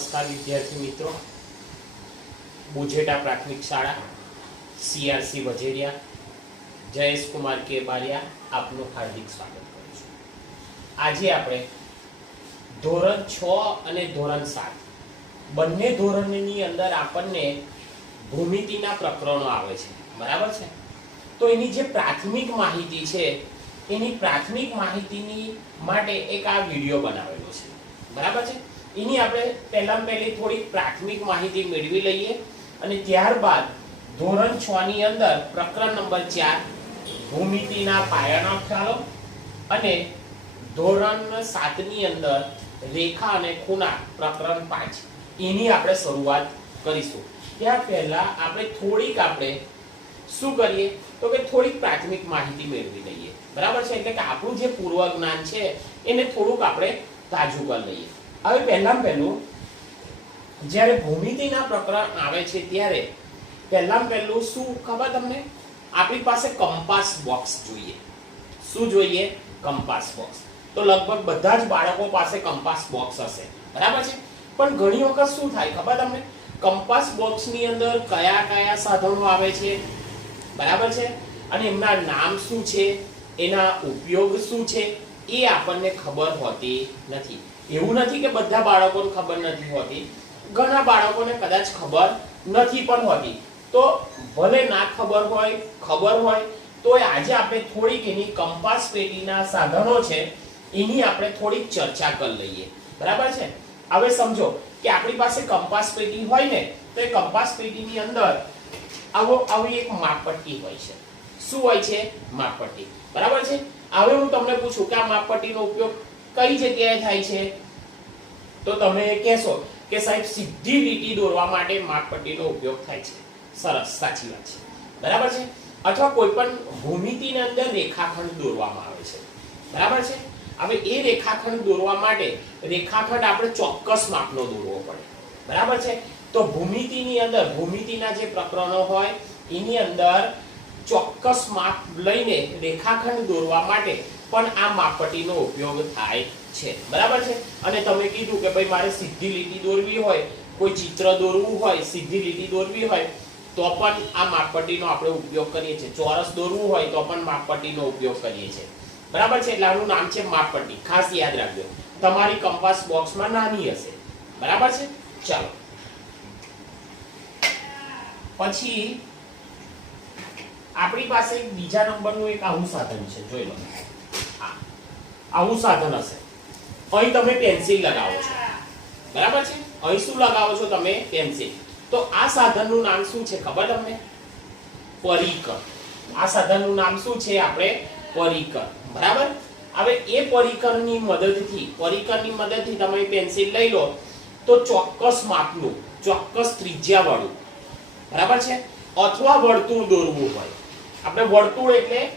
નમસ્કાર વિદ્યાર્થી મિત્રો, બુજેટા પ્રાથમિક શાળા સીઆરસી વજેરિયા જયેશ કુમાર કે બારિયા આપનું હાર્દિક સ્વાગત કરું છું। આજે આપણે ધોરણ 6 અને ધોરણ 7 બંને ધોરણની અંદર આપણને ભૂમિતિના પ્રકરણો આવે છે, બરાબર છે। તો એની જે પ્રાથમિક માહિતી છે એની પ્રાથમિક માહિતીની માટે એક આ વિડિયો બનાવેલો છે, બરાબર છે। એની આપણે પહેલી થોડી પ્રાથમિક માહિતી મેળવી લઈએ અને ત્યારબાદ ધોરણ 6 ની અંદર પ્રકરણ નંબર 4 ભૂમિતિના પાયાના ખ્યાલો અને ધોરણ 7 ની અંદર રેખા અને ખૂણા પ્રકરણ 5 એની આપણે શરૂઆત કરીશું। ત્યાં પહેલા આપણે શું કરીએ તો કે થોડીક પ્રાથમિક માહિતી મેળવી લઈએ, બરાબર છે। એટલે કે આપણું જે પૂર્વ જ્ઞાન છે એને થોડુંક આપણે તાજું કરી લઈએ। હવે પહેલું જ્યારે ભૂમિતિના પ્રકરણ આવે છે ત્યારે પહેલું શું ખબર તમને, આપણી પાસે કંપાસ બોક્સ જોઈએ। શું જોઈએ? Compass box. તો લગભગ બધા જ બાળકો પાસે કંપાસ બોક્સ હશે, બરાબર છે। પણ ઘણી વખત શું થાય ખબર તમને, કંપાસ બોક્સની અંદર કયા કયા સાધનો આવે છે, બરાબર છે, અને એમના નામ શું છે, એના ઉપયોગ શું છે એ આપણને ખબર હોતી નથી। એવું નથી કે બધા બાળકોને ખબર નથી હોતી, ઘણા બાળકોને કદાચ ખબર નથી પણ હોતી। તો ભલે ના ખબર હોય તો આજે આપણે થોડીક એની કંપાસ પેટીના સાધનો છે એની આપણે થોડીક ચર્ચા કરી લઈએ, બરાબર છે। હવે સમજો કે આપણી પાસે કંપાસ પેટી હોય ને તો એ કંપાસ પેટીની અંદર આવી એક માપપટ્ટી હોય છે। શું હોય છે? માપપટ્ટી, બરાબર છે। હવે હું તમને પૂછું કે આ માપપટ્ટીનો ઉપયોગ કઈ જગ્યાએ થાય છે, તો તમે કહેશો કે સાહેબ સીધી લીટી દોરવા માટે માપપટ્ટીનો ઉપયોગ થાય છે। સરસ, સાચી વાત છે, બરાબર છે। અથવા કોઈ પણ ભૂમિતિની અંદર રેખાખંડ દોરવામાં આવે છે, બરાબર છે। હવે એ રેખાખંડ દોરવા માટે રેખાખંડ આપણે ચોક્કસ માપનો દોરવો પડે, બરાબર છે। તો ભૂમિતિની અંદર ભૂમિતિના જે પ્રકરણો હોય એની અંદર ચોક્કસ માપ લઈને રેખાખંડ દોરવા માટે પણ આ માપપટ્ટીનો ઉપયોગ થાય છે, બરાબર છે। અને તમે કીધું કે ભાઈ મારે સીધી લીટી દોરવી હોય, કોઈ ચિત્ર દોરવું હોય, સીધી લીટી દોરવી હોય તો પણ આ માપપટ્ટીનો આપણે ઉપયોગ કરીએ છીએ। ચોરસ દોરવું હોય તો પણ માપપટ્ટીનો ઉપયોગ કરીએ છીએ, બરાબર છે। એટલે આનું નામ છે માપપટ્ટી, ખાસ યાદ રાખજો। તમારી કંપાસ બોક્સમાં નાની હશે, બરાબર છે। ચાલો પછી આપણી પાસે બીજા નંબરનું એક આવું સાધન છે, જોઈ લો। આવું સાધન હશે, અહીં તમે પેન્સિલ લગાવો છો, બરાબર છે। અહીં શું લગાવો છો તમે? પેન્સિલ। તો આ સાધનનું નામ શું છે ખબર તમને? પરિકર। આ સાધનનું નામ શું છે? આપણે પરિકર, બરાબર। હવે એ પરિકરની મદદથી તમે પેન્સિલ લઈ લો તો ચોક્કસ માપનું, ચોક્કસ ત્રિજ્યા વાળું, બરાબર છે, અથવા વર્તુળ દોરવું હોય, આપણે વર્તુળ એટલે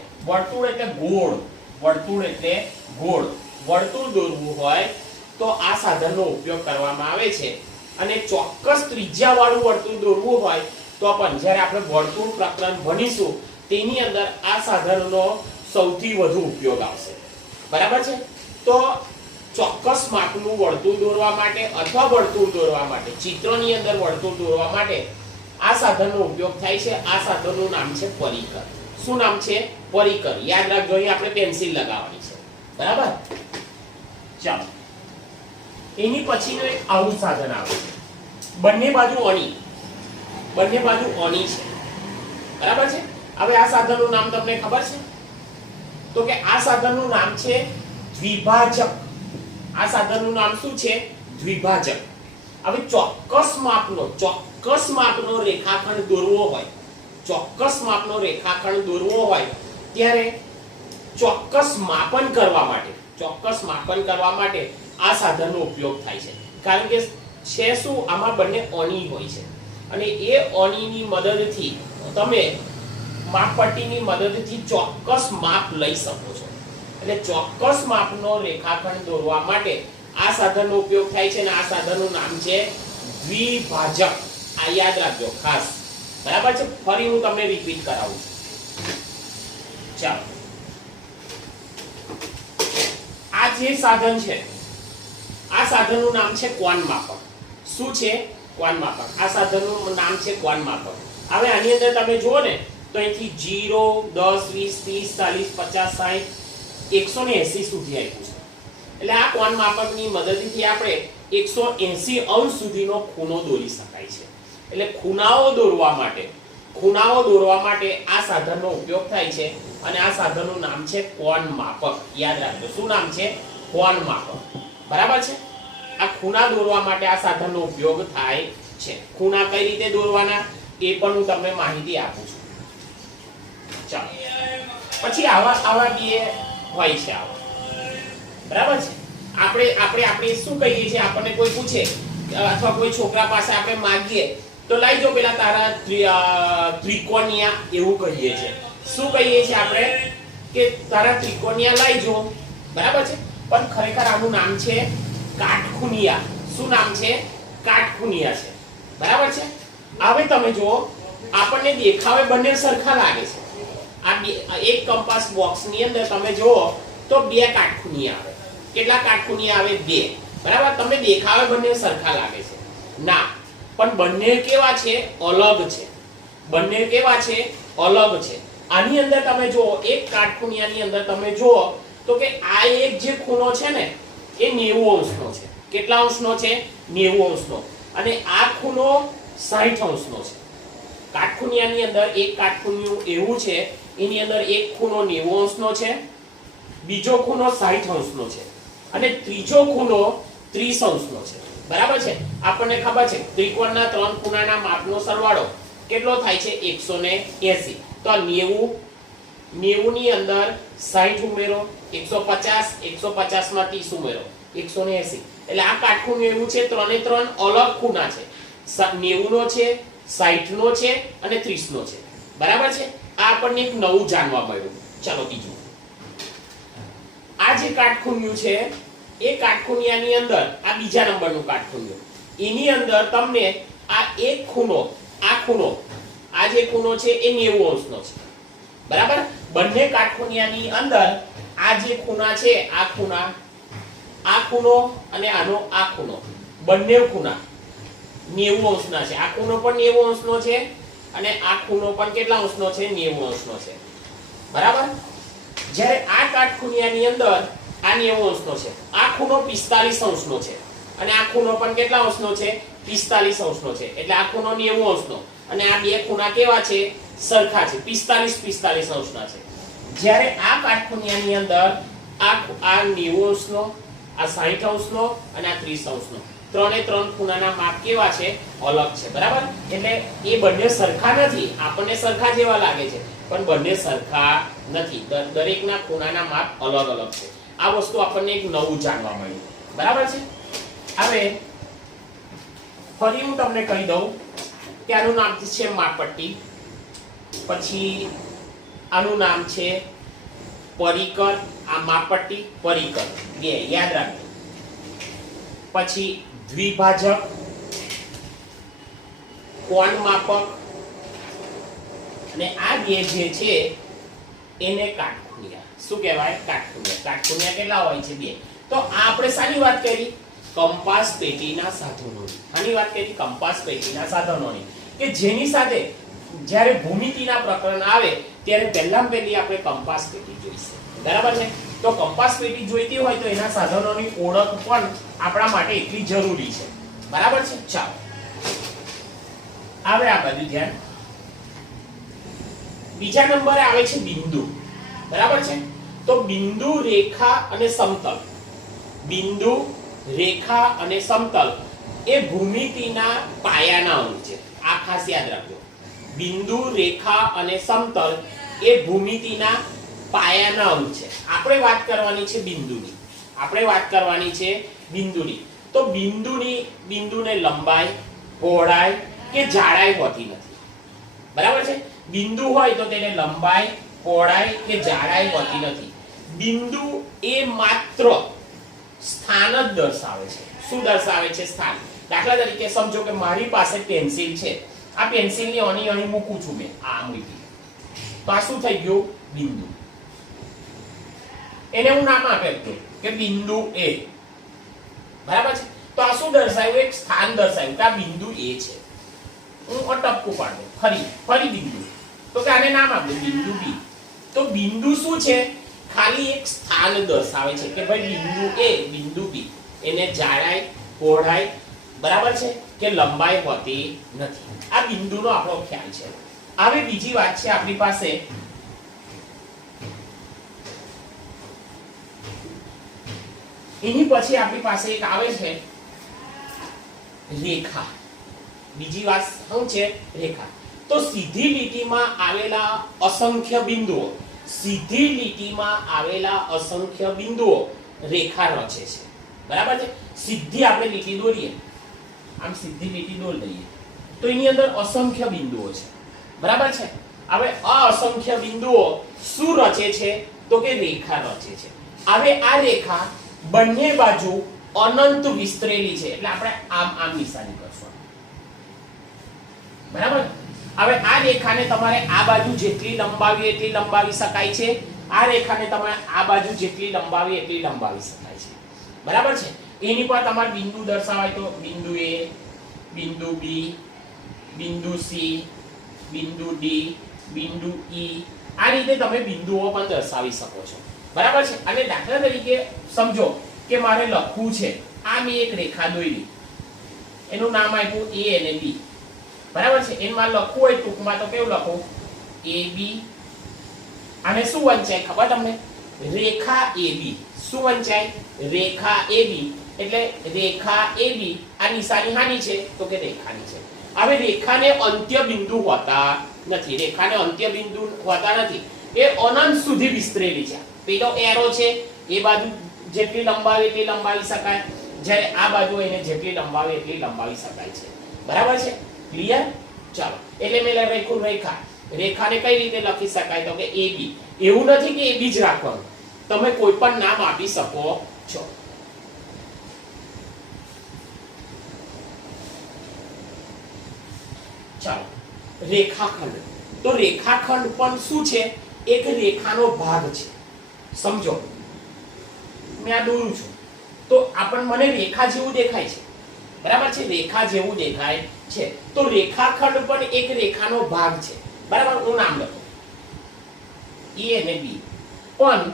ગોળ, વર્તુળ દોરવું હોય તો આ સાધનનો ઉપયોગ કરવામાં આવે છે। અને ચોક્કસ ત્રિજ્યા વાળું વર્તુળ દોરવું હોય તો પણ જ્યારે આપણે વર્તુળ પ્રકરણ ભણીશું તેની અંદર આ સાધનનો સૌથી વધુ ઉપયોગ આવશે, બરાબર છે। તો ચોક્કસ માપનું વર્તુળ દોરવા માટે અથવા વર્તુળ દોરવા માટે, ચિત્રની અંદર વર્તુળ દોરવા માટે આ સાધનનો ઉપયોગ થાય છે। આ સાધનનું નામ છે પરિકર। શું નામ છે? પરિકર। યાદ રાખજો, અહીં આપણે પેન્સિલ લગાવવાની છે, બરાબર। ચાલો એની પછીનું એક આવું સાધન આવે છે, બંને બાજુ અણી છે, બરાબર છે। હવે આ સાધનનું નામ તમને ખબર છે? તો કે આ સાધનનું નામ છે દ્વિભાજક। આ સાધનનું નામ શું છે? દ્વિભાજક। હવે ચોક્કસ માપનો રેખાખંડ દોરવો હોય ત્યારે ચોક્કસ માપન કરવા માટે આ સાધનનો ઉપયોગ થાય છે। કારણ કે છે શું, આમાં બંને અણી હોય છે અને એ અણીની મદદથી તમે માપપટ્ટીની મદદથી ચોક્કસ માપ લઈ શકો છો। એટલે ચોક્કસ માપનો રેખાખંડ દોરવા માટે આ સાધનનો ઉપયોગ થાય છે અને આ સાધનનું નામ છે દ્વિભાજક। આ યાદ રાખજો ખાસ, બરાબર છે। ફરી હું તમને રિપીટ કરાવું છું। ચાલો આ જે સાધન છે આ સાધનનું નામ છે કોણ માપક। શું છે? કોણ માપક. આ સાધનનું નામ છે કોણ માપક. હવે આની અંદર તમે જુઓ ને તો અહીંથી 0, 10, 20, 30, 40, 50, 60, 180 સુધી આપ્યું છે. એટલે આ કોણ માપકની મદદથી આપણે 180 અંશ સુધીનો ખૂણો દોરી શકાય છે. એટલે ખૂણાઓ દોરવા માટે આ સાધનનો ઉપયોગ થાય છે અને આ સાધનનું નામ છે કોણ માપક. યાદ રાખજો, શું નામ છે? કોણ માપક. બરાબર છે? આ ખૂણા દોરવા માટે આ સાધનનો ઉપયોગ થાય છે. ખૂણા કઈ રીતે દોરવાના એ પણ હું તમને માહિતી આપું છું. ચાલો, પછી આવા બે હોય છે આવા. બરાબર છે? આપણે શું કહીએ છીએ? આપણને કોઈ પૂછે અથવા કોઈ છોકરા પાસે આપણે માંગીએ તો લઈ જો પેલા તારા ત્રિકોણિયા, એવું કહીએ છીએ. શું કહીએ છીએ આપણે? કે તારા ત્રિકોણિયા લઈ જો. બરાબર છે? પણ ખરેખર આનું નામ છે કાટખૂણિયા. શું નામ છે? કાટખૂણિયા છે. બરાબર છે? હવે તમે જુઓ, આપણને દેખાવે બંને સરખા લાગે છે. આ એક કંપાસ બોક્સની અંદર તમે જુઓ તો બે કાટખૂણિયા આવે. કેટલા કાટખૂણિયા આવે? બે. બરાબર? તમને દેખાવે બંને સરખા લાગે છે? ના, પણ બંને કેવા છે? અલગ છે. બંને કેવા છે? અલગ છે. આની અંદર તમે જુઓ, એક કાટખૂણિયાની અંદર તમે જુઓ તો કે આ એક જે ખૂણો છે ને એ 90 અંશનો છે. કેટલા અંશનો છે? 90 અંશનો. અને આ ખૂણો 60 અંશનો છે. કાટખૂણિયાની અંદર એક કાટખૂણિયું એવું છે, એની અંદર એક ખૂણો 90 અંશનો છે, બીજો ખૂણો 60 અંશનો છે અને ત્રીજો ખૂણો 30 અંશનો છે. બરાબર છે? આપણને ખબર છે ત્રિકોણના ત્રણ ખૂણાના માપનો સરવાળો કેટલો થાય છે? 180. તો 90 ની અંદર 60 ઉમેરો, 150 માં 30 ઉમેરો, 180. એટલે આ કાટખૂણું એવું છે, ત્રણે ત્રણ અલગ ખૂણા છે. 90 નો છે, 60 નો છે અને 30 નો છે. બરાબર છે? આ આપણને એક નવું જાણવા મળ્યું. ચાલો બીજું. આ જે કાટખૂણું છે એ કાટખૂણિયાની અંદર આ બીજા નંબરનું કાટખૂણું, એની અંદર તમને આ એક ખૂણો, આ જે ખૂણો છે એ 90 અંશનો છે. બરાબર? બંને કાટખૂણિયાની અંદર આ જે ખૂણા છે, આ ખૂણો અને આનો આ ખૂણો, બંને ખૂણા 90 અંશના છે. આ ખૂણો પણ 90 અંશનો છે અને આ ખૂણો પણ કેટલા અંશનો છે? 90 અંશનો છે. બરાબર? જ્યારે આ કાટખૂણિયાની અંદર આ 90 અંશનો છે, આ ખૂણો 45 અંશનો છે અને આ ખૂણો પણ કેટલા અંશનો છે? 45 અંશનો છે. એટલે આ ખૂણો 90 અંશનો અને આ બે ખૂણા કેવા છે? સરખા છે. 45 અંશના છે. જ્યારે આ કાટખૂણિયાની અંદર આ 90 અંશનો, આ 60 અંશનો અને આ 30 અંશનો, ત્રણે ત્રણ ખૂણાના માપ કેવા છે? અલગ છે. બરાબર? એટલે એ બંને સરખા નથી. આપણને સરખા જેવા લાગે છે પણ બંને સરખા નથી. દરેકના ખૂણાના માપ અલગ અલગ છે. આ વસ્તુ આપણને એક નવું જાણવા મળ્યું. બરાબર છે? હવે ફરી હું તમને કહી દઉં કે આનું નામ છે માપપટ્ટી, પછી આનું નામ છે પરિકર. આ માપપટ્ટી, પરિકર બે યાદ રાખજો. પછી દ્વિભાજક, કોણ માપક અને આ બે જે છે એને કાટખૂણિયા. શું કહેવાય? કાટખૂણિયા. કાટખૂણિયા કેટલા હોય છે? બે. તો આ આપણે શાની વાત કરી? કંપાસ પેટીના સાધનોની. આની વાત કરી? કંપાસ પેટીના સાધનોની, કે જેની સાથે જ્યારે ભૂમિતિના પ્રકરણ આવે ત્યારે પહેલી આપણે કંપાસ પેટી જોઈશે. બરાબર ને? તો કંપાસ પેટી જોઈતી હોય તો એના સાધનોની ઓળખ પણ આપણા માટે એટલી જરૂરી છે. બરાબર છે? ચાલો હવે આ બધું ધ્યાન. બીજા નંબરે આવે છે બિંદુ. બરાબર છે? તો બિંદુ, રેખા અને સમતલ. બિંદુ, રેખા અને સમતલ એ ભૂમિતિના પાયાના અંગ છે. આ ખાસ યાદ રાખજો. બિંદુ, રેખા અને સમતલ એ ભૂમિતિના પાયાના અંગ છે. આપણે વાત કરવાની છે બિંદુની. તો બિંદુને લંબાઈ, પહોળાઈ કે જાડાઈ હોતી નથી. બરાબર છે? બિંદુ હોય તો તેને લંબાઈ, પહોળાઈ કે જાડાઈ હોતી નથી. બિંદુ એ માત્ર સ્થાન જ દર્શાવે છે. શું દર્શાવે છે? સ્થાન. દાખલા તરીકે સમજો કે મારી પાસે પેન્સિલ છે. આ પેન્સિલની અહીં મૂકું છું મેં, આ મૂકી. તો આ શું થઈ ગયું? બિંદુ. એને હું નામ આપી દઉં કે બિંદુ એ. બરાબર છે? તો આ શું દર્શાવ્યું? એક સ્થાન દર્શાવ્યું કે આ બિંદુ A છે. હું ટપકું પાડું ફરી બિંદુ, તો કે આને નામ આપે બિંદુ B. તો બિંદુ શું છે? ખાલી એક સ્થાન દર્શાવે છે કે ભાઈ બિંદુ A બિંદુ B. એને જાડાઈ પહોળાઈ બરાબર છે કે લંબાઈ હોતી નથી. આ બિંદુનો આપણો ખ્યાલ છે. હવે બીજી વાત છે આપણી પાસે એની પછી આપણી પાસે એક આવે છે રેખા. બીજી વાત શું છે? રેખા. તો સીધી લીટીમાં આવેલા અસંખ્ય બિંદુઓ, સીધી લીટીમાં આવેલા અસંખ્ય બિંદુઓ રેખા રચે છે. બરાબર છે? સીધી આપણે લીટી દોરીએ, આમ સીધી લીટી દોરી દઈએ તો એની અંદર અસંખ્ય બિંદુઓ છે. બરાબર છે? હવે આ અસંખ્ય બિંદુઓ શું રચે છે? તો કે રેખા રચે છે. હવે આ રેખા બંને બાજુ અનંત વિસ્તરેલી છે એટલે આપણે આમ નિશાની કરશું. બરાબર? હવે આ રેખાને તમારે આ બાજુ જેટલી લંબાવી એટલી લંબાવી શકાય છે. આ રેખાને તમારે આ બાજુ જેટલી લંબાવી એટલી લંબાવી શકાય છે. બરાબર છે? એની પર તમારે બિંદુ દર્શાવાય તો બિંદુ A, બિંદુ B, બિંદુ C, બિંદુ D, બિંદુ E. આ રીતે તમે બિંદુઓ પણ દર્શાવી શકો છો. બરાબર છે? અને દાખલા તરીકે સમજો કે મારે લખવું છે, આ મેં એક રેખા દોરી, એનું નામ આપ્યું A અને B. બરાબર છે? એમાં લખવું હોય ટૂંકમાં તો કેવું લખું? AB. અને શું વંચાય ખબર તમને? રેખા AB. શું વંચાય? રેખા AB. એટલે રેખા AB આ નિશાની હાની છે? તો કે રેખાની છે. હવે રેખાને અંત્ય બિંદુ હોતા નથી. રેખાને અંત્ય બિંદુ હોતા નથી. એ અનંત સુધી વિસ્તરેલી છે. પેલો એરો છે એ બાજુ જેટલી લંબાવી એટલી લંબાવી શકાય, જ્યારે આ બાજુ એને જેટલી લંબાવી એટલી લંબાવી શકાય છે. બરાબર છે? ક્લિયર? ચાલો, એટલે મેં લખ્યું રેખા. રેખાને કઈ રીતે લખી શકાય? તો કે AB. એવું નથી કે AB જ રાખવાનું, તમે કોઈ પણ નામ આપી શકો છો. ચાલો, રેખાખંડ. તો રેખાખંડ પણ શું છે? એક રેખાનો ભાગ છે. સમજો, મેં આ દોરું છું તો મને રેખા જેવું દેખાય છે. બરાબર છે? રેખા જેવું દેખાય છે. તો રેખાખંડ પણ એક રેખાનો ભાગ છે. બરાબર? હું નામ લખું A અને B. પણ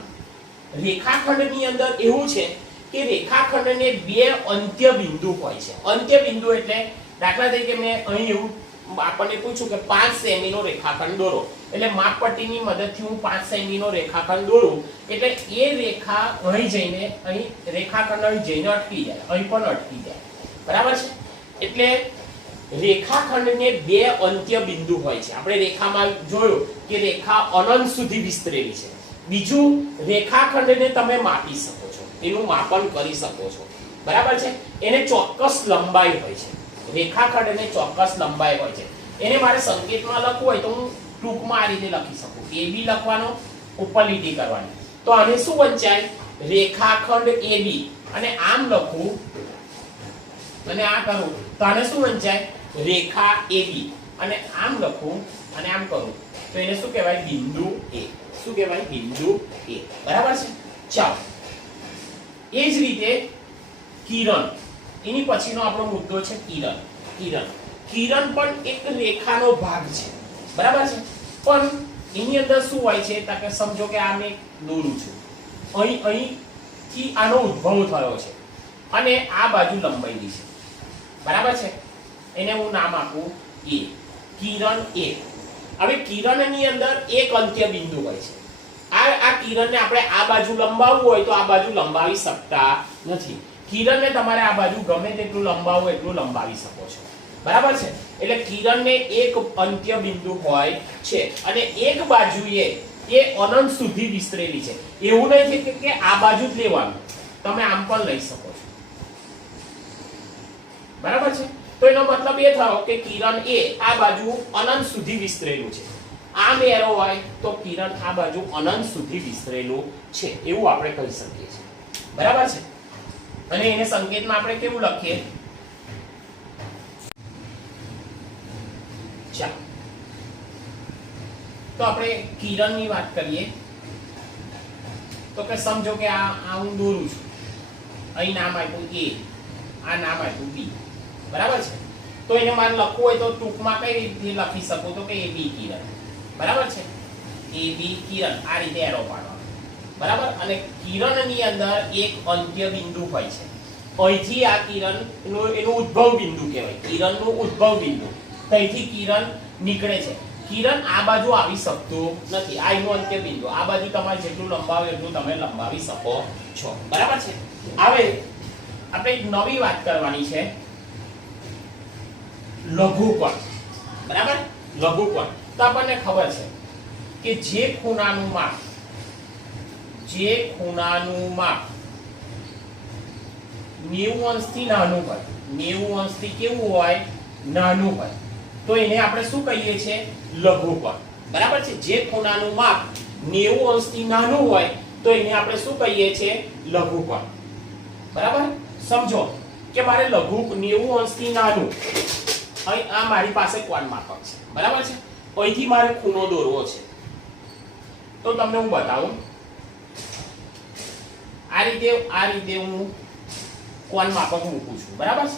રેખાખંડની અંદર એવું છે કે રેખાખંડને બે અંત્ય બિંદુ હોય છે. અંત્ય બિંદુ એટલે દાખલા તરીકે મેં અહીં એવું આપણને પૂછ્યું કે 5 સેમી નો રેખાખંડ દોરો, એટલે માપપટ્ટીની મદદથી હું 5 સેમી નો રેખાખંડ દોરું એટલે એ રેખા અહીં જઈને અહીં રેખાખંડ અહીં જઈને અટકી જાય, અહીં પણ અટકી જાય. બરાબર છે? એટલે રેખાખંડને બે અંત્ય બિંદુ હોય છે. આપણે રેખામાં જોયું કે રેખા અનંત સુધી વિસ્તરેલી છે. બીજું, રેખાખંડને તમે માપી શકો છો, એનું માપન કરી શકો છો. બરાબર છે? એને ચોક્કસ લંબાઈ હોય છે. રેખાખંડને ચોક્કસ લંબાઈ હોય છે. એને મારે સંકેતમાં લખવું હોય તો હું ટૂંકમાં આ રીતે લખી શકું. AB લખવાનો, ઉપર લીટી કરવાની. તો આને શું વંચાય? રેખાખંડ AB. અને આમ લખું અને આ કરું તો આને શું વંચાય? રેખા AB. અને આમ લખું અને આમ કરું તો એને શું કહેવાય? બિંદુ A. શું કહેવાય? બિંદુ A. બરાબર છે? ચાલો, એ જ રીતે કિરણ. એની પછીનો આપણો મુદ્દો છે કિરણ. કિરણ પણ એક રેખાનો ભાગ છે. બરાબર છે? પણ એની અંદર શું હોય છે? તો કે સમજો કે આ મેં દોરું છું, અહીંથી આનો ઉદ્ભવ થયો છે અને આ બાજુ લંબાઈની છે. બરાબર છે? એને હું નામ આપું A. Kiran A. હવે કિરણની અંદર એક અંત્ય બિંદુ હોય છે. આ કિરણને આપણે આ બાજુ લંબાવવું હોય તો આ બાજુ લંબાવી શકતા નથી. કિરણને તમારે આ બાજુ ગમે તેટલું લંબાવવું એટલું લંબાવી શકો છો. બરાબર છે? એટલે કિરણને એક અંત્ય બિંદુ હોય છે અને એક બાજુએ એ અનંત સુધી વિસ્તરેલી છે. એવું નથી કે આ બાજુ જ લેવાનું, તમે આમ પણ લઈ શકો છો. બરાબર છે? તો એનો મતલબ એ થયો કે કિરણ એ આ બાજુ અનંત સુધી વિસ્તરેલું છે. આમ એરો હોય તો કિરણ આ બાજુ અનંત સુધી વિસ્તરેલું છે, એવું આપણે કહી શકીએ છીએ. બરાબર છે? અને એને સંકેતમાં આપણે કેવું લખીએ? ચાલો, તો આપણે કિરણની વાત કરીએ તો કે સમજો કે આ હું દોરું છું, અહીં નામ આપ્યું A. આ નામ આપ્યું બી, બરાબર છે. તો એને મારે લખવું હોય તો ટૂંકમાં કઈ રીતે લખી શકું તો કે એ બી કિરણ, બરાબર છે. એ બી કિરણ આ રીતે એરો પાડવાનો, બરાબર. અને કિરણની અંદર એક અંત્ય બિંદુ હોય છે. અહીંથી આ કિરણ એનું ઉદ્ભવ બિંદુ કહેવાય, કિરણનું ઉદ્ભવ બિંદુ. ત્યાંથી કિરણ નીકળે છે. કિરણ આ બાજુ આવી શકતું નથી, આ એનું અંત્ય બિંદુ. આ બાજુ તમારે જેટલું લંબાવો એટલું તમે લંબાવી શકો છો, બરાબર છે. હવે આપણે એક નવી વાત કરવાની છે, લઘુકોણ, બરાબર. લઘુકોણ તો આપણને ખબર છે કે જે ખૂણાનું માપ 90 અંશથી નાનું હોય, 90 અંશથી કેવું હોય, નાનું હોય, તો એને આપણે શું કહીએ છીએ, લઘુકોણ, બરાબર છે. જે ખૂણાનું માપ 90 અંશથી નાનું હોય તો એને આપણે શું કહીએ છીએ, લઘુકોણ, બરાબર. સમજો કે મારે લઘુ 90 અંશથી નાનું, અહીં આ મારી પાસે કોણ માપક છે, બરાબર છે. અહીંથી મારે ખૂણો દોરવો છે, તો તમને હું બતાવું. આ રીતે હું કોણ માપક મૂકું છું, બરાબર છે.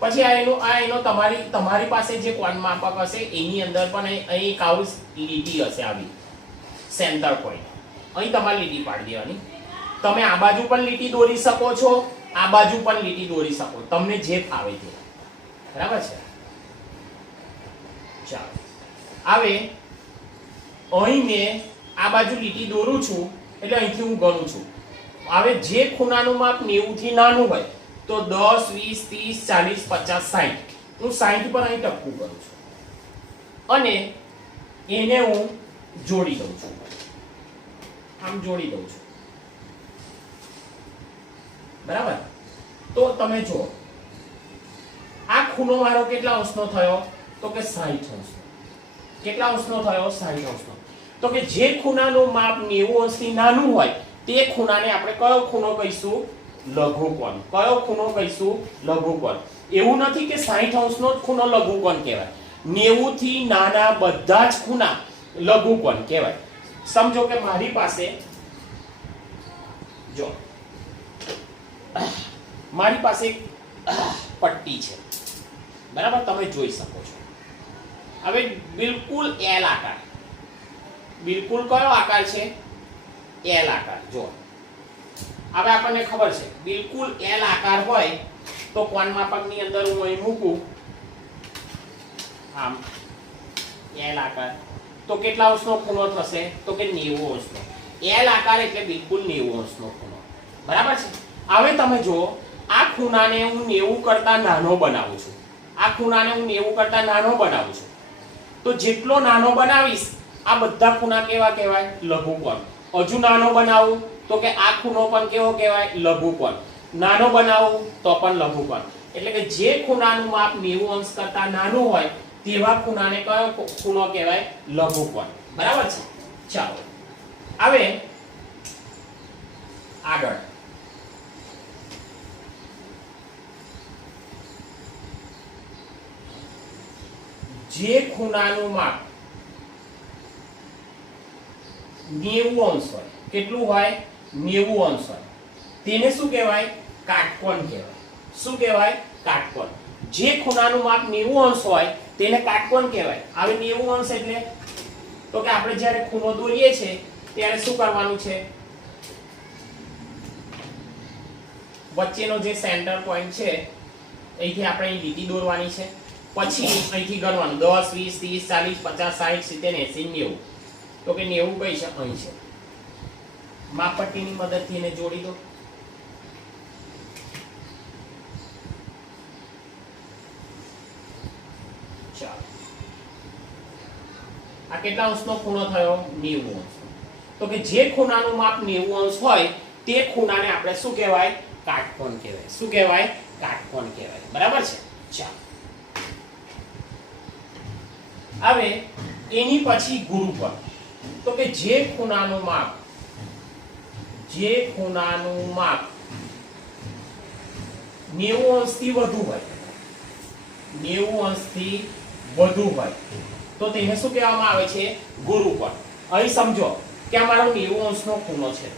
પછી આ એનો તમારી પાસે જે કોણ માપક હશે એની અંદર પણ અહીં એક આવું લીટી હશે, આવી સેન્ટર પોઈન્ટ. અહીં તમારે લીટી પાડી દેવાની. તમે આ બાજુ પણ લીટી દોરી શકો છો, આ બાજુ પણ લીટી દોરી શકો, તમને જે ફાવે તે, બરાબર છે. ચાલો હવે અહીં મેં આ બાજુ લીટી દોરું છું એટલે અહીંથી હું ગણું છું. હવે જે ખૂણાનું માપ 90 થી નાનું હોય તો 10 20 30 40 50 60, હું 60 પર અહીં ટપકું કરું છું અને એને હું જોડી દઉં છું, આમ જોડી દઉં છું, બરાબર. તો તમે જો આ ખૂણો મારો કેટલા અંશનો થયો, તો કે 60 અંશનો. કેટલા અંશનો થયો, 60 અંશનો. તો કે જે ખૂણાનું માપ 90 અંશથી નાનું હોય તે ખૂણાને આપણે કયો ખૂણો કહીશું, લઘુકોણ. કયો ખૂણો કહીશું, લઘુકોણ. એવું નથી કે 60 અંશનો જ ખૂણો લઘુકોણ કહેવાય, 90 થી નાના બધા જ ખૂણા લઘુકોણ કહેવાય. સમજો કે મારી પાસે જો મારી પાસે એક પટ્ટી છે, બરાબર, તમે જોઈ શકો છો. હવે બિલકુલ એલ આકાર, બિલકુલ કયો આકાર છે, એલ આકાર. જો હવે આપણને ખબર છે બિલકુલ એલ આકાર હોય તો કોણ માપકની અંદર હું અહીં મૂકું આમ એલ આકાર, તો કેટલા અંશનો ખૂણો થશે, તો કે 90 અંશનો. એલ આકાર એટલે બિલકુલ 90 અંશનો ખૂણો, બરાબર છે. હવે તમે જો આ ખૂણાને હું 90 કરતા નાનો બનાવું છું, આ ખૂણાને હું 90 કરતા નાનો બનાવું છું, તો જેટલો નાનો બનાવીશ આ બધા ખૂણા કેવા કહેવાય, લઘુકોણ. હજુ નાનો બનાવું તો કે આ ખૂણો પણ કેવો કહેવાય, લઘુકોણ. નાનો બનાવું તો પણ લઘુકોણ. એટલે કે જે ખૂણાનું માપ 90 અંશ કરતા નાનું હોય તેવા ખૂણાને કયો ખૂણો કહેવાય, લઘુકોણ, બરાબર છે. ચાલો હવે આગળ જે ખૂણાનું માપ 90 અંશ હોય, કેટલું હોય, 90 અંશ હોય, તેને શું કહેવાય, કાટકોણ કહેવાય. શું કહેવાય, કાટકોણ. જે ખૂણાનું માપ 90 અંશ હોય તેને કાટકોણ કહેવાય. હવે 90 અંશ એટલે તો કે આપણે જ્યારે ખૂણો દોરીએ છીએ ત્યારે શું કરવાનું છે, વચ્ચેનો જે સેન્ટર પોઈન્ટ છે અહીંથી આપણે લીટી દોરવાની છે. પછી અહીંથી ગણવાનું 10 20 30 40 50 60 70 80 90, તો કે 90 કઈ છે, અહીં છે. માપપટ્ટીની મદદથી એને જોડી દો. ચાલો આ કેટલા અંશનો ખૂણો થયો, 90 અંશ. તો કે જે ખૂણાનું માપ 90 અંશ હોય તે ખૂણાને આપણે શું કહેવાય, કાટકોણ કહેવાય. શું કહેવાય, કાટકોણ કહેવાય, બરાબર છે. ચાલો હવે એની પછી ગુરુકોણ. તો કે જે ખૂણાનું માપ 90 અંશથી વધુ હોય, 90 અંશથી વધુ હોય તો તેને શું કહેવામાં આવે છે, ગુરુકોણ. અહીં સમજો કે આ મારો 90 અંશનો ખૂણો છે,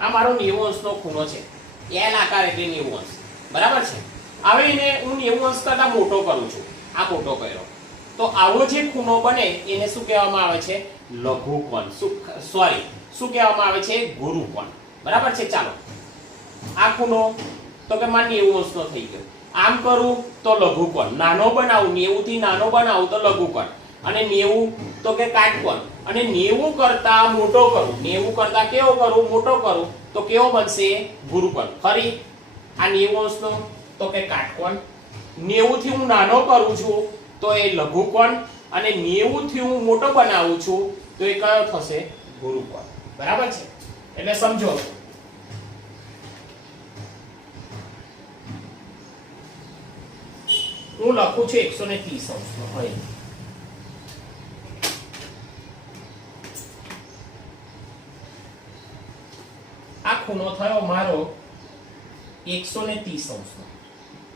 આ મારો 90 અંશનો ખૂણો છે. એલ આકાર એટલે 90 અંશ બરાબર છે. હવે એને હું 90 અંશ કરતા મોટો કરું છું, આ મોટો કર્યો તો આવો જે ખૂણો બને એને શું કહેવામાં આવે છે? લઘુકોણ. શું કહેવામાં આવે છે? ગુરુકોણ. બરાબર છે. ચાલો આ ખૂણો તો કે મારે 90 અંશનો થઈ ગયો. આમ કરું તો લઘુકોણ, નાનો બનાવું 90 થી નાનો બનાવું તો લઘુકોણ, અને 90 તો કે કાટકોણ, અને 90 કરતા મોટો કરું, 90 કરતા કેવો કરું? મોટો કરું તો કેવો બનશે? ગુરુકોણ. ફરી આ 90 અંશનો તો કે કાટકોણ, 90 થી હું નાનો કરું છું તો એ લઘુકોણ, અને 90 થી હું મોટો બનાવું છું તો એ કયો થશે? ગુરુકોણ. બરાબર છે. એટલે સમજો હું લખું છું 130 અંશનો. હવે આ ખૂણો થયો મારો 130 અંશનો.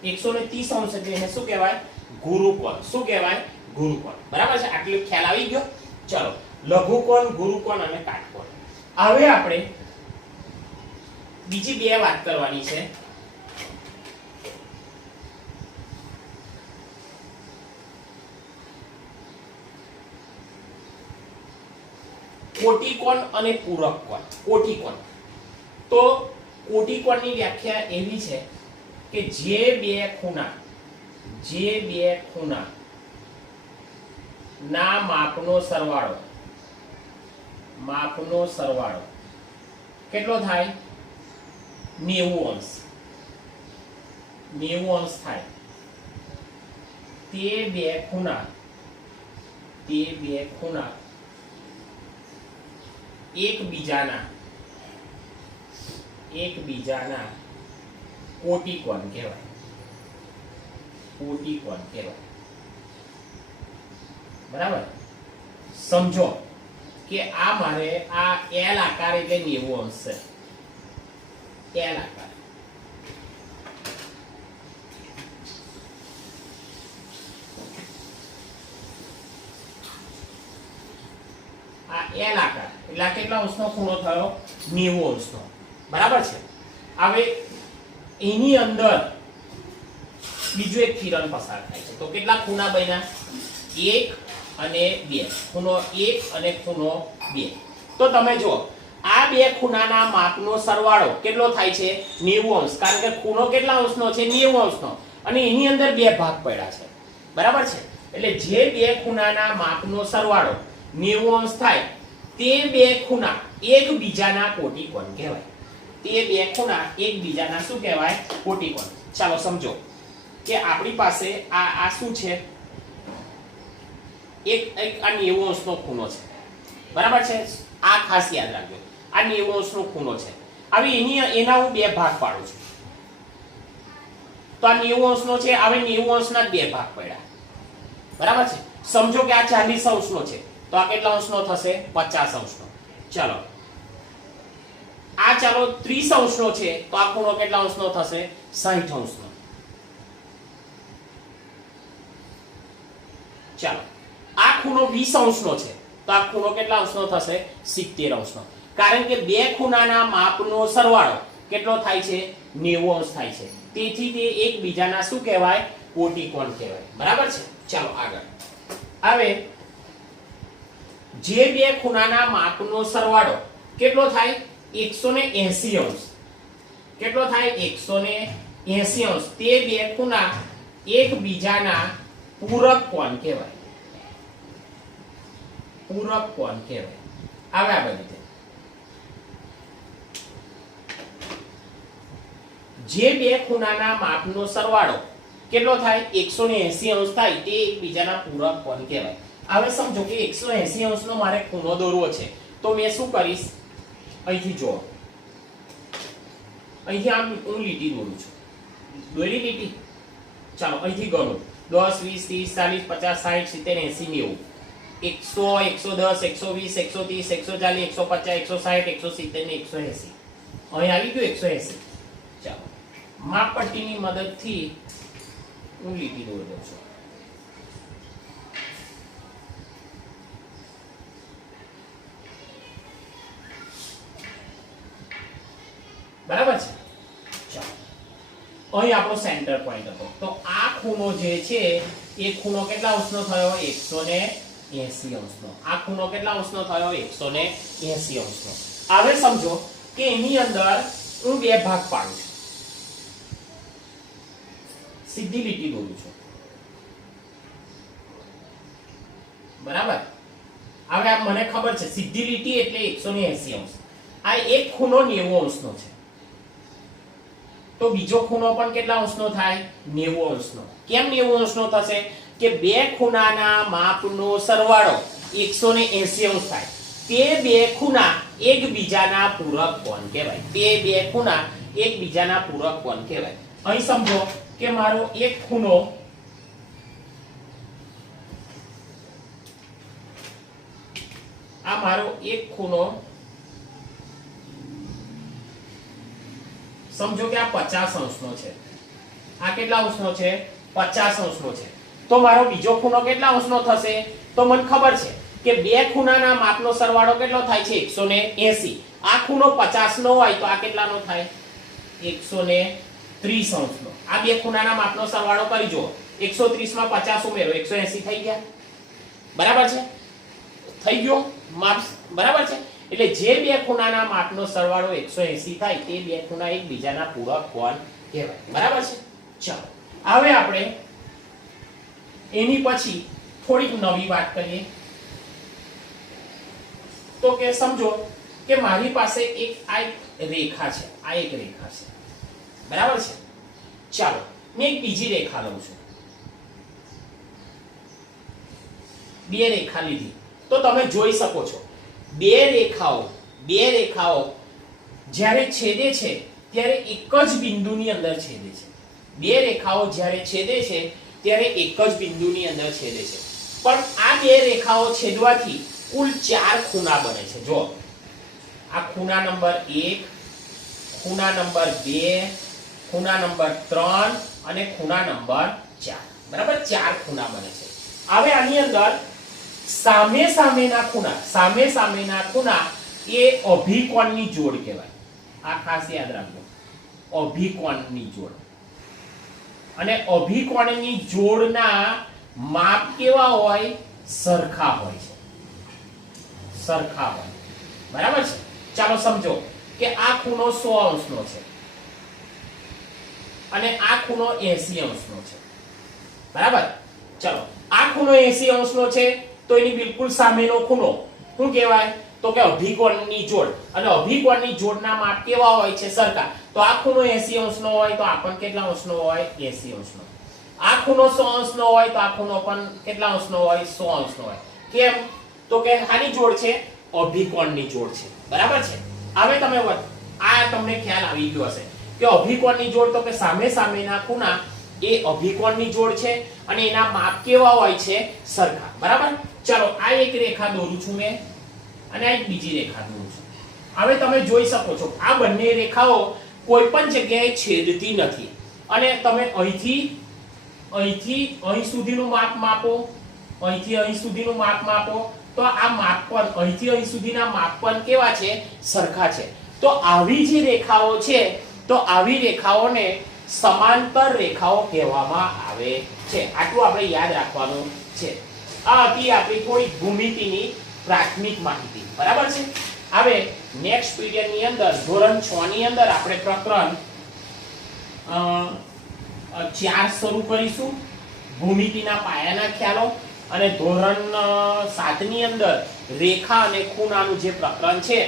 130 અંશ એટલે એને શું કહેવાય? ગુરુકોણ. શું કહેવાય? ગુરુકોણ. બરાબર છે. આટલો ખ્યાલ આવી ગયો. ચલો લઘુકોણ, ગુરુકોણ અને કાટકોણ. હવે આપણે બીજી બે વાત કરવાની છે. કોટિકોણ અને પૂરક કોણ. કોટિકોણ તો કોટિકોણની વ્યાખ્યા એવી છે કે જે બે ખૂણા ના માપનો સરવાળો કેટલો થાય? 90 અંશ. 90 અંશ થાય તે બે ખૂણા એકબીજાના કોટિકોણ કહેવાય. બરાબર. સમજો કે આ મારે આ એલ આકાર એટલે 90 અંશ છે. એલ આકાર એલ આકાર એટલે કેટલા અંશનો ખૂણો થયો? 90 અંશનો. બરાબર છે. હવે એની અંદર બીજું એક કિરણ પસાર થાય છે તો કેટલા ખૂણા બન્યા? 1 અને 2. ખૂણો 1 અને ખૂણો 2. તો તમે જુઓ આ બે ખૂણાના માપનો સરવાળો કેટલો થાય છે? 90 અંશ. કારણ કે ખૂણો કેટલા અંશનો છે? 90 અંશનો. અને એની અંદર બે ભાગ પડ્યા છે. બરાબર છે. એટલે જે બે ખૂણાના માપનો સરવાળો 90 અંશ થાય તે બે ખૂણા એકબીજાના કોટિકોણ કહેવાય. તે બે ખૂણા એકબીજાના શું કહેવાય? કોટિકોણ. ચાલો સમજો કે આપણી પાસે આ શું છે? એક આ 90 અંશનો ખૂણો છે. બરાબર છે. આ ખાસ યાદ રાખજો, આ 90 અંશનો ખૂણો છે. હવે એના હું બે ભાગ પાડું છું તો આ 90 અંશનો છે. હવે 90 અંશના બે ભાગ પડ્યા. બરાબર છે. સમજો કે આ 40 અંશનો છે તો આ કેટલા અંશનો થશે? 50 અંશનો. ચાલો આ 30 અંશનો છે તો આ ખૂણો કેટલા અંશનો થશે? 60 અંશનો. ચાલો આ ખૂણો 20 અંશનો છે તો આ ખૂણો કેટલા અંશનો થશે? 70 અંશનો. કારણ કે બે ખૂણાના માપનો સરવાળો કેટલો થાય છે? 90 અંશ થાય છે. તેથી તે એકબીજાના શું કહેવાય? કોટિકોણ કહેવાય. બરાબર છે. ચાલો આગળ. હવે જે બે ખૂણાના માપનો સરવાળો કેટલો થાય? 180 અંશ. કેટલો થાય? 180 અંશ. તે બે ખૂણા એકબીજાના પૂરક કોણ કહેવાય. આવે આ બધી જે બે ખૂણાના માપનો સરવાળો કેટલો થાય? 180 અંશ થાય તે એકબીજાના પૂરક કોણ કહેવાય. હવે સમજો કે 180 અંશનો મારે ખૂણો દોરવો છે તો મેં શું કરીશ? અહીંથી જો, અહીંથી આમ હું લીટી દોરું છું. દોરી લીટી. ચાલો અહીંથી ગણો 10 20 30 40 50 60 70 80 90 100 110 120 130 140 150 160 170 ને 180. અહીં આવી ગયું 180. ચાલો માપપટ્ટીની મદદથી હું લીટી દોરી દઉં છું. બરાબર છે. અહીં આપણો સેન્ટર પોઈન્ટ હતો. તો આ ખૂણો જે છે એ ખૂણો કેટલા અંશનો થયો? 180 અંશનો. આ ખૂણો કેટલા અંશનો થયો? 180 અંશનો. હવે સમજો કે એની અંદર હું બે ભાગ પાડું છું, સીધી લીટી દોરું છું, બરાબર. હવે આ મને ખબર છે સીધી લીટી એટલે 180 અંશ. આ એક ખૂણો 90 અંશનો છે, તો બીજો ખૂણો પણ કેટલા અંશનો થાય? 90 અંશનો. કેમ 90 અંશનો થશે? કે બે ખૂણાના માપનો સરવાળો 180 અંશ થાય. તે બે ખૂણા એકબીજાના પૂરક કોણ કહેવાય. તે બે ખૂણા એકબીજાના પૂરક કોણ કહેવાય. અહીં સમજો કે મારો એક ખૂણો આ મારો એક ખૂણો સમજો કે આ 50 અંશનો છે. આ કેટલા અંશનો છે? 50 અંશનો છે. તો મારો બીજો ખૂણો કેટલા અંશનો થશે? તો મને ખબર છે કે બે ખૂણાના માપનો સરવાળો કેટલો થાય છે? 180. આ ખૂણો 50 નો હોય તો આ કેટલાનો થાય? 130 અંશનો. આ બે ખૂણાના માપનો સરવાળો કરી જુઓ. 130 માં 50 ઉમેરો 180 થઈ ગયા. બરાબર છે? થઈ ગયો માપ. બરાબર છે? એટલે જે બે ખૂણાના માપનો સરવાળો 180 થાય તે બે ખૂણા એકબીજાના પૂરક કોણ કહેવાય. બરાબર છે? ચાલો હવે આપણે એની પછી થોડીક નવી વાત કરીએ. તો કે સમજો કે મારી પાસે એક આ રેખા છે, આ એક રેખા છે, બરાબર છે. ચાલો મેં એક બીજી રેખા લઉં છું. બે રેખા લીધી તો તમે જોઈ શકો છો બે રેખાઓ જ્યારે છેદે છે ત્યારે એક જ બિંદુની અંદર છેદે છે. બે રેખાઓ જ્યારે છેદે છે ત્યારે એક જ બિંદુની અંદર છેદે છે. પણ આ બે રેખાઓ છેદવાથી કુલ 4 ખૂણા બને છે. જો આ ખૂણા નંબર 1, ખૂણા નંબર 2, ખૂણા નંબર 3 અને ખૂણા નંબર 4. બરાબર? 4 ખૂણા બને છે. હવે આની અંદર સામે સામેના ખૂણા એ અભિકોણની જોડ કહેવાય. આ ખાસ યાદ રાખજો, અભિકોણની જોડ. અને અભિકોણની જોડના માપ કેવા હોય? સરખા હોય છે. સરખા હોય. બરાબર છે? ચાલો સમજો કે આ ખૂણો 100 અંશનો છે અને આ ખૂણો 80 અંશનો છે. બરાબર? ચલો આ ખૂણો 80 અંશનો છે તો એની બિલકુલ સામેનો ખૂણો શું કહેવાય? તો કે અભિકોણની જોડ. અને અભિકોણની જોડના માપ કેવા હોય છે? સરખા. તો આ ખૂણો 80 અંશનો હોય તો આ પણ કેટલા અંશનો હોય? 80 અંશનો. આ ખૂણો 100 અંશનો હોય તો આ ખૂણો પણ કેટલા અંશનો હોય? 100 અંશનો હોય. કેમ? તો કે આની જોડ છે? અભિકોણની જોડ છે. બરાબર છે? હવે તમે આ તમને ખ્યાલ આવી ગયો હશે કે અભિકોણની જોડ તો કે સામે સામેના ખૂણા એ અભિકોણની જોડ છે અને એના માપ કેવા હોય છે? સરખા. બરાબર? ચાલો આ એક રેખા દોરું છું મેં અને આ એક બીજી રેખા દોરું છું. હવે તમે જોઈ શકો છો આ બંને રેખાઓ કોઈ પણ જગ્યાએ છેદતી નથી. અને તમે અહીંથી અહીં સુધીનું માપ માપો, અહીંથી અહીં સુધીનું માપ માપો, તો આ માપ પણ અહીંથી અહીં સુધીના માપ પણ કેવા છે? સરખા છે. તો આવી જે રેખાઓ છે તો આવી રેખાઓને સમાંતર રેખાઓ કહેવામાં આવે છે. આટલું આપણે યાદ રાખવાનું છે. આ હતી આપણી થોડી ભૂમિતિની પ્રાથમિક માહિતી. બરાબર છે? હવે નેક્સ્ટ પીરિયડની અંદર ધોરણ 6 ની અંદર આપણે પ્રકરણ 4 શરૂ કરીશું, ભૂમિતિના પાયાના ખ્યાલો. અને ધોરણ 7 ની અંદર રેખા અને ખૂણાનું જે પ્રકરણ છે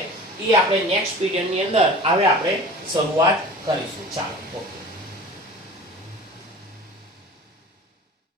એ આપણે નેક્સ્ટ પીરિયડની અંદર હવે આપણે શરૂઆત કરીશું. ચાલો ઓકે.